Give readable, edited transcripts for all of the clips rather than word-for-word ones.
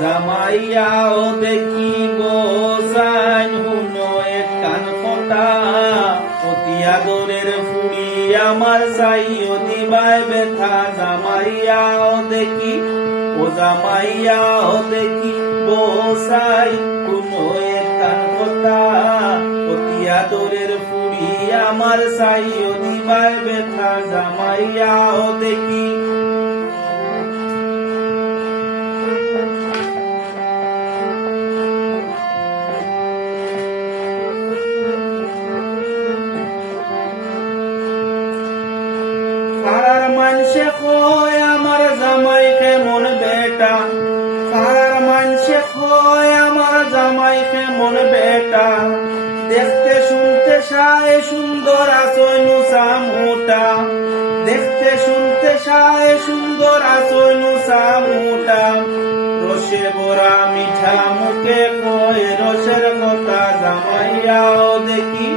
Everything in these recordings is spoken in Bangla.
জামাইয়াও দেখিব চাইন হুনো একখান কথা, অতি আদরের ফুড়ি আমার চাইও দিবাই ব্যথা। জামাইয়াও দেখি ও জামাইয়াও দেখিব চাই হুনো একখান কথা, অতি আদরের ফুড়ি আমার চাইও দিবাই ব্যথা। জামাইয়াও দেখি পাড়ার মানুষে কয় আমার জামাই কেমন বেটা, পাড়ার মানুষে কয় আমার জামাই কেমন বেটা, দেখতে শুনতে সায় সুন্দর আসই নুসা মোটা, দেখতে শুনতে সায় সুন্দর আসই নুসা মোটা, রসে ভরা মিঠা মুখে কয় রসের কথা। জামাইয়াও দেখি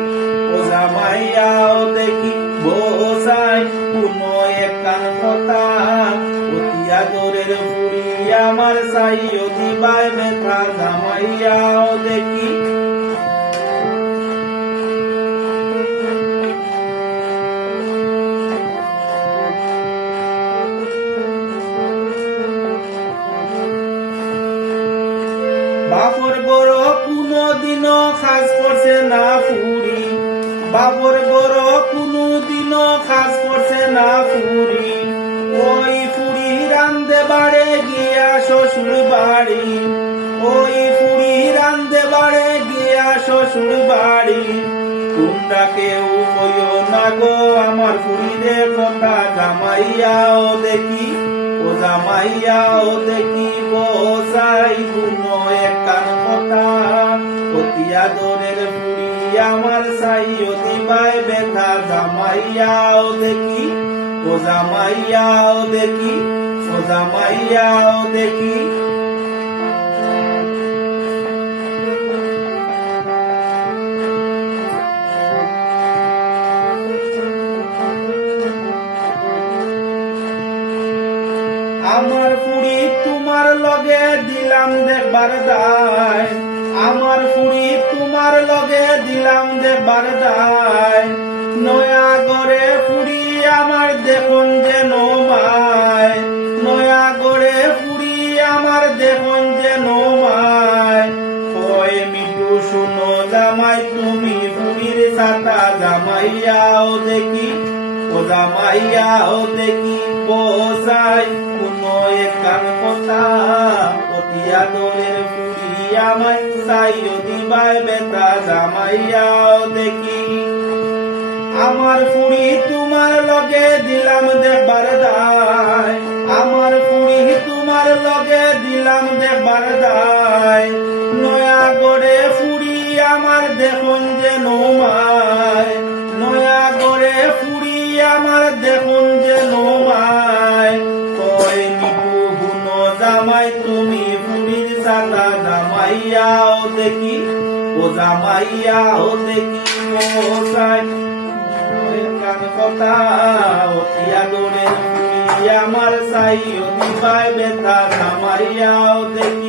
ও জামাইয়াও দেখি বসাই কোনো একখান কথা, অতি আদরের ফুড়ি আমার চাইও দিবাই ব্যথা। জামাইয়াও দেখি বাপর বড় কোনো দিনও কাজ করছে না ফুড়ি, বাপর বড় কোনো দিনও কাজ করছে না ফুড়ি, ওই ফুড়ি রান্ধে বাড়ে গিয়া শ্বশুর বাড়ি, ওই ফুড়ি রান্ধে বাড়ে গিয়া শ্বশুর বাড়ি, তোমরা কেউ কইও না গো আমার ফুড়িরে কথা। জামাইয়াও দেখি ও জামাইয়াও দেখি বসাই কোনো একখান কথা, অতি আদরের ফুড়ি আমার চাইও দিবাই ব্যথা। জামাইয়াও দেখি ও জামাইয়াও দেখি ও জামাইয়াও দেখি আমার ফুড়ি তোমার লগে দিলাম দেখবার দায়, আমার ফুড়ি তোমার লগে দিলাম দেখবার দায়, নয়া গড়ে ফুড়ি আমার দেখুন যেন মায়, নয়া গড়ে ফুড়ি আমার দেখুন যেন মায়, কয় মিঠু শুনো জামাই তুমি ফুড়ির ছাতা। জামাইয়াও দেখি ও জামাইয়াও দেখি বসাই কোনো একখান কথা, অতি আদরের ফুড়ি আমায় চাইও দিবাই ব্যথা। জামাইয়াও দেখি আমার ফুড়ি তোমার লগে দিলাম দেখবার দায়, আমার ফুড়ি তোমার লগে দিলাম দেখবার দায়, নয়া গড়ে ফুড়ি আমার দেখুন যেন মায়, নয়া গড়ে ফুড়ি আমার দেখুন যেন মায়, কয় মিঠু গুনো জামাই তুমি ফুড়ির ছাতা। জামাইয়াও দেখি ও জামাইয়াও দেখি বসাই একখান কথা, অতি আদরের ফুড়ি আমার চাইও দিবাই ব্যথা। জামাইয়াও দেখি